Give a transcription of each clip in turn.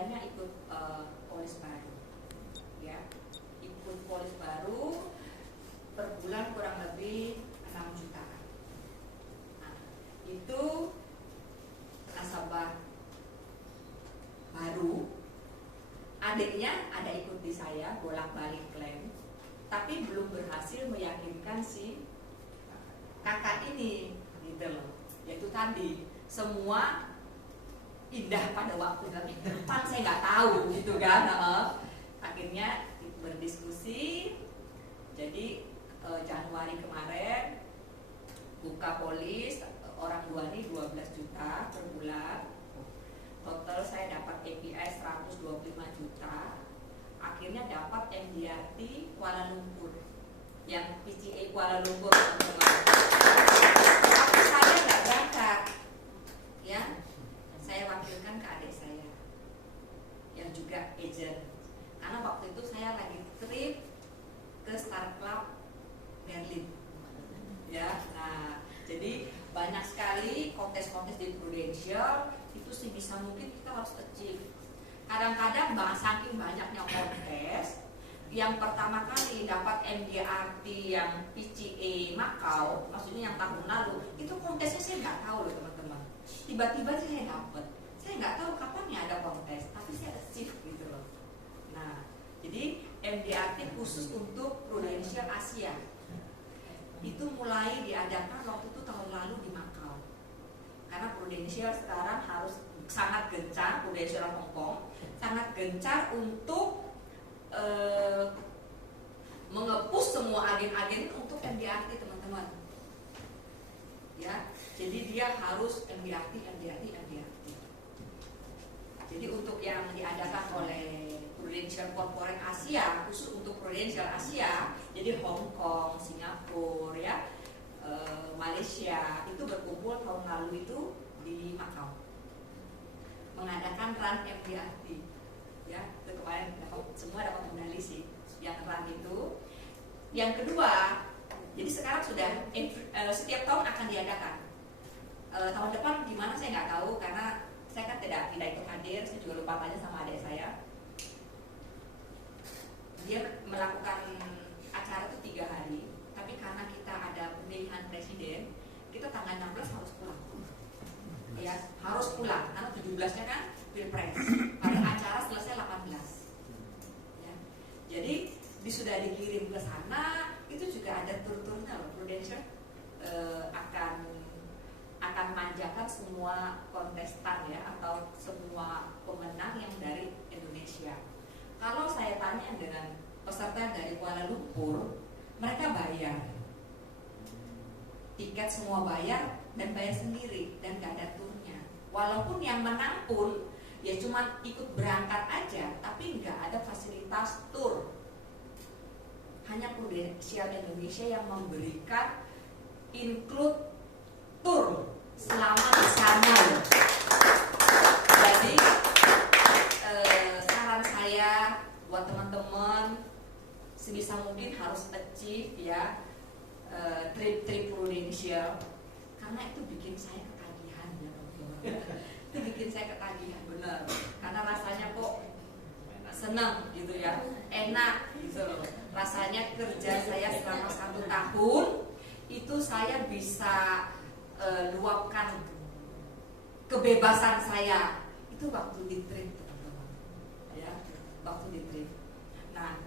biayanya ikut polis baru, ya, ikut polis baru per bulan kurang lebih 6 juta. Nah, itu nasabah baru, adiknya ada ikut di saya bolak-balik klaim, tapi belum berhasil meyakinkan si kakak ini, gitu loh. Yaitu tadi semua indah pada waktu nanti depan saya nggak tahu, gitu kan. Akhirnya berdiskusi, jadi Januari kemarin buka polis orang tua ini 12 juta per bulan. Total saya dapat API 125 juta. Akhirnya dapat MDRT Kuala Lumpur, yang PCA Kuala Lumpur, teman-teman. Tapi saya nggak berangkat, ya. Saya wakilkan ke adik saya, yang juga agent. Karena waktu itu saya lagi trip ke Star Club Berlin, ya. Nah, jadi banyak sekali kontes-kontes di Prudential itu sih bisa mungkin kita harus achieve. Kadang-kadang saking banyaknya kontes, yang pertama kali dapat MDRT yang PCA Macau, maksudnya yang tahun lalu, itu kontesnya saya nggak tahu loh teman-teman. Tiba-tiba saya dapat, saya nggak tahu kapan ya ada kontes, tapi saya achieve gitu loh. Nah, jadi MDRT khusus untuk Prudential Asia itu mulai diadakan waktu itu tahun lalu di Macau. Karena Prudential sekarang harus sangat gencar, Prudential Hong Kong sangat gencar untuk mengepus semua agen-agen untuk MDRT, teman-teman. Ya, jadi dia harus MDRT. Jadi untuk yang diadakan oleh Prudential Corporate Asia, khusus untuk Prudential Asia, jadi Hong Kong, Singapura, ya, Malaysia, itu berkumpul tahun lalu itu di Macau, mengadakan run MDRT, ya. Itu kemarin semua dapat medali sih, yang run itu. Yang kedua, jadi sekarang sudah setiap tahun akan diadakan. Tahun depan gimana saya nggak tahu, karena saya kan tidak ikut hadir. Saya juga lupa tanya sama adik saya. Dia melakukan acara itu 3 hari, tapi karena kita ada pemilihan presiden, kita tanggal 16 harus pulang, ya, harus pulang karena 17-nya kan pilpres. Pada acara selesai 18, ya. Jadi sudah dikirim ke sana, itu juga ada tur-turnya loh. Prudential akan manjakan semua kontestan, ya, atau semua pemenang yang dari Indonesia. Kalau saya tanya dengan peserta dari Kuala Lumpur, mereka bayar tiket, semua bayar dan bayar sendiri, dan gak ada turnya. Walaupun yang menang pun ya cuma ikut berangkat aja, tapi nggak ada fasilitas tur. Hanya Prudential Indonesia yang memberikan include tur selama di sana. Jadi saran saya buat teman-teman, sebisa mungkin harus achieve, ya, trip Prudential, karena itu bikin saya ketagihan, ya teman-teman. Itu bikin saya ketagihan, benar. Karena rasanya kok senang gitu, ya, enak gitu loh. Rasanya kerja saya selama 1 tahun itu saya bisa luapkan kebebasan saya itu waktu di trip, teman-teman, ya, waktu di trip. Nah,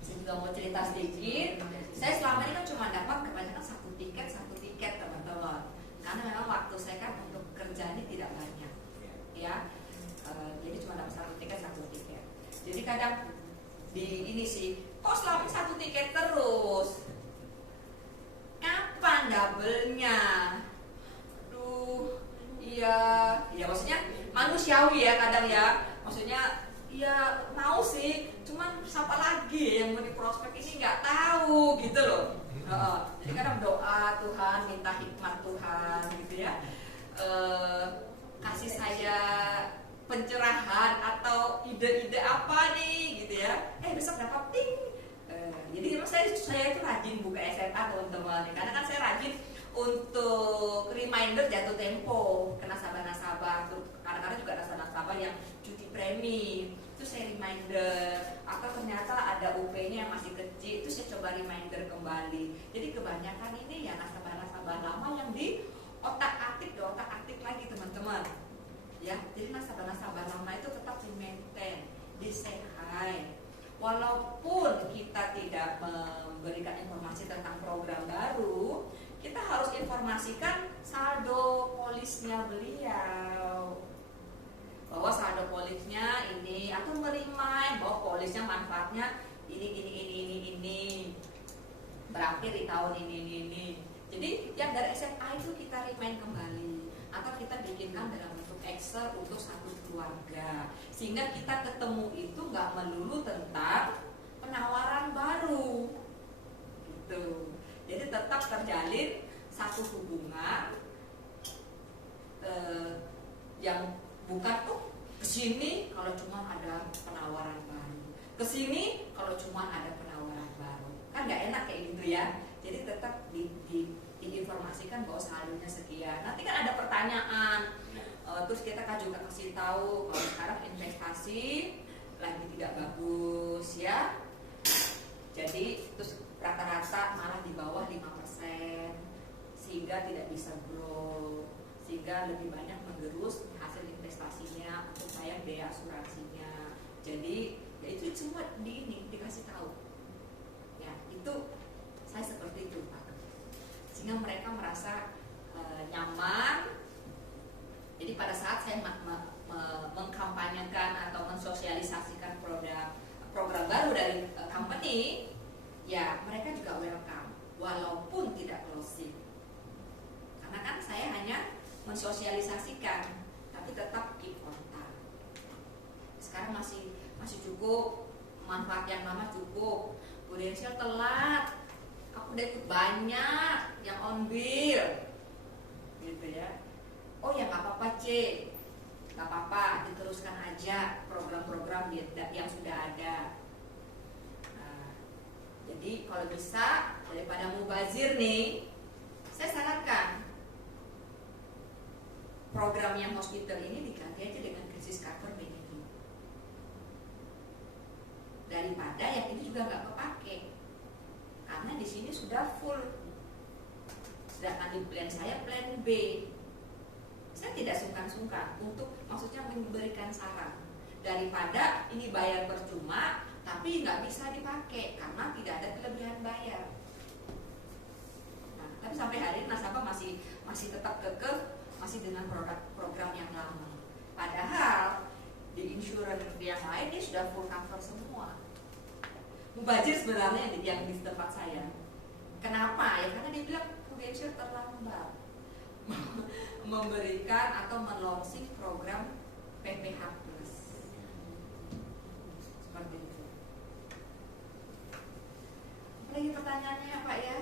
saya juga mau cerita sedikit. Saya selama ini kan cuma dapat kebanyakan satu tiket, teman-teman, karena memang waktu saya kan untuk kerja ini tidak banyak, ya. Jadi cuma dapat satu tiket. Jadi kadang di ini sih, kok selama 1 tiket terus, kapan double-nya? Aduh, iya, maksudnya manusiawi, ya, kadang, ya, maksudnya ya mau sih, cuman siapa lagi yang mau di prospek ini nggak tahu gitu loh. Jadi kadang doa Tuhan, minta hikmat Tuhan gitu, ya, kasih saya pencerahan atau ide-ide apa nih gitu, ya. Besok dapat ting. Jadi memang saya itu rajin buka SMA, teman-teman, karena kan saya rajin untuk reminder jatuh tempo ke nasabah-nasabah, kadang-kadang juga nasabah-nasabah yang cuti premi, itu saya reminder, atau ternyata ada UP-nya yang masih kecil, itu saya coba reminder kembali. Jadi kebanyakan ini ya nasabah-nasabah lama yang di otak-atik lagi teman-teman. Ya, jadi nasabah-nasabah lama itu tetap di-maintain, di-say-hi. Walaupun kita tidak memberikan informasi tentang program baru, kita harus informasikan saldo polisnya beliau, bahwa saldo polisnya ini, atau merimain bahwa polisnya manfaatnya ini berakhir di tahun ini. Jadi yang dari SMA itu kita remind kembali, atau kita bikinkan dalam bentuk Excel untuk satu keluarga, sehingga kita ketemu itu nggak melulu tentang penawaran baru gitu. Jadi tetap terjalin satu hubungan yang bukan kesini kalau cuma ada penawaran baru, kesini kalau cuma ada penawaran baru, kan nggak enak kayak gitu ya. Jadi tetap diinformasikan bahwa saldonya sekian. Nanti kan ada pertanyaan, terus kita kan juga kasih tahu kalau sekarang investasi lagi tidak bagus ya. Jadi terus rata-rata malah di bawah 5%, sehingga tidak bisa grow, sehingga lebih banyak menggerus hasil investasinya untuk bayar biaya asuransinya. Jadi ya itu semua dikasih tahu. Ya, itu saya seperti itu Pak. Sehingga mereka merasa nyaman. Jadi pada saat saya mengkampanyekan atau mensosialisasikan program baru dari company, ya mereka juga welcome walaupun tidak closing. Karena kan saya hanya mensosialisasikan, tapi tetap keep kontak. Sekarang masih cukup, manfaat yang lama cukup. Prudential telat, aku udah ikut banyak yang on bill gitu ya. Oh ya nggak apa-apa C, nggak apa-apa, diteruskan aja program-program yang sudah ada. Nah, jadi kalau bisa daripada mubazir nih, saya sarankan program yang hospital ini diganti aja dengan krisis cover benefit, daripada yang ini juga nggak kepake, karena di sini sudah full. Sedangkan di plan saya plan B, saya tidak sungkan-sungkan untuk maksudnya memberikan saran, daripada ini bayar percuma tapi nggak bisa dipakai karena tidak ada kelebihan bayar. Nah, tapi sampai hari ini nasabah masih tetap kekeh masih dengan program yang lama, padahal di insurance yang lain ini sudah full cover semua. Mubazir sebenarnya yang di tempat saya. Kenapa? Ya karena dia bilang Prudential terlambat memberikan atau melonsing program PPH Plus. Seperti itu. Lagi pertanyaannya Pak ya?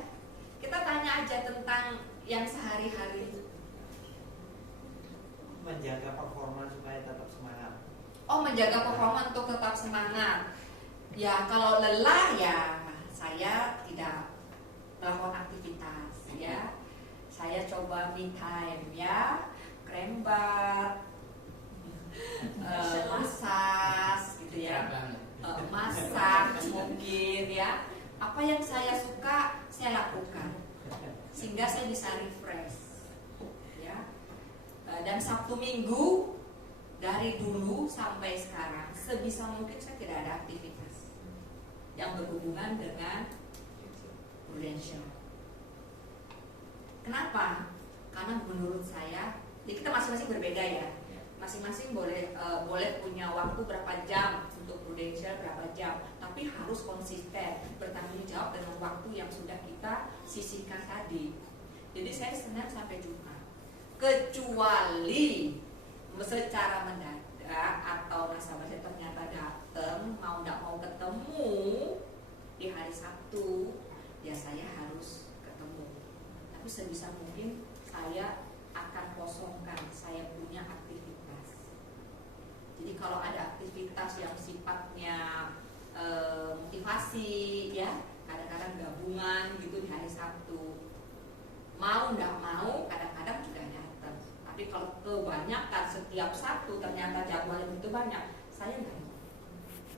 Kita tanya aja tentang yang sehari-hari. Menjaga performa supaya tetap semangat. Oh, menjaga performa untuk tetap semangat. Ya kalau lelah ya saya tidak melakukan aktivitas ya. Saya coba me time ya, krembat, massage gitu ya, masak mungkin ya. Apa yang saya suka saya lakukan, sehingga saya bisa refresh ya. Dan Sabtu Minggu dari dulu sampai sekarang sebisa mungkin saya tidak ada aktivitas yang berhubungan dengan Prudential. Kenapa? Karena menurut saya, ya kita masing-masing berbeda ya. Masing-masing boleh punya waktu berapa jam untuk Prudential, berapa jam, tapi harus konsisten bertanggung jawab dengan waktu yang sudah kita sisihkan tadi. Jadi saya Senin sampai Jumat, kecuali secara mendadak atau nasabah saya ternyata datang mau tidak mau ketemu di hari Sabtu, ya saya harus ketemu. Tapi sebisa mungkin saya akan kosongkan, saya punya aktivitas. Jadi kalau ada aktivitas yang sifatnya motivasi ya, kadang-kadang gabungan gitu di hari Sabtu, mau nggak mau kadang-kadang juga datang. Tapi kalau kebanyakan setiap satu ternyata jadwalnya begitu banyak, saya nggak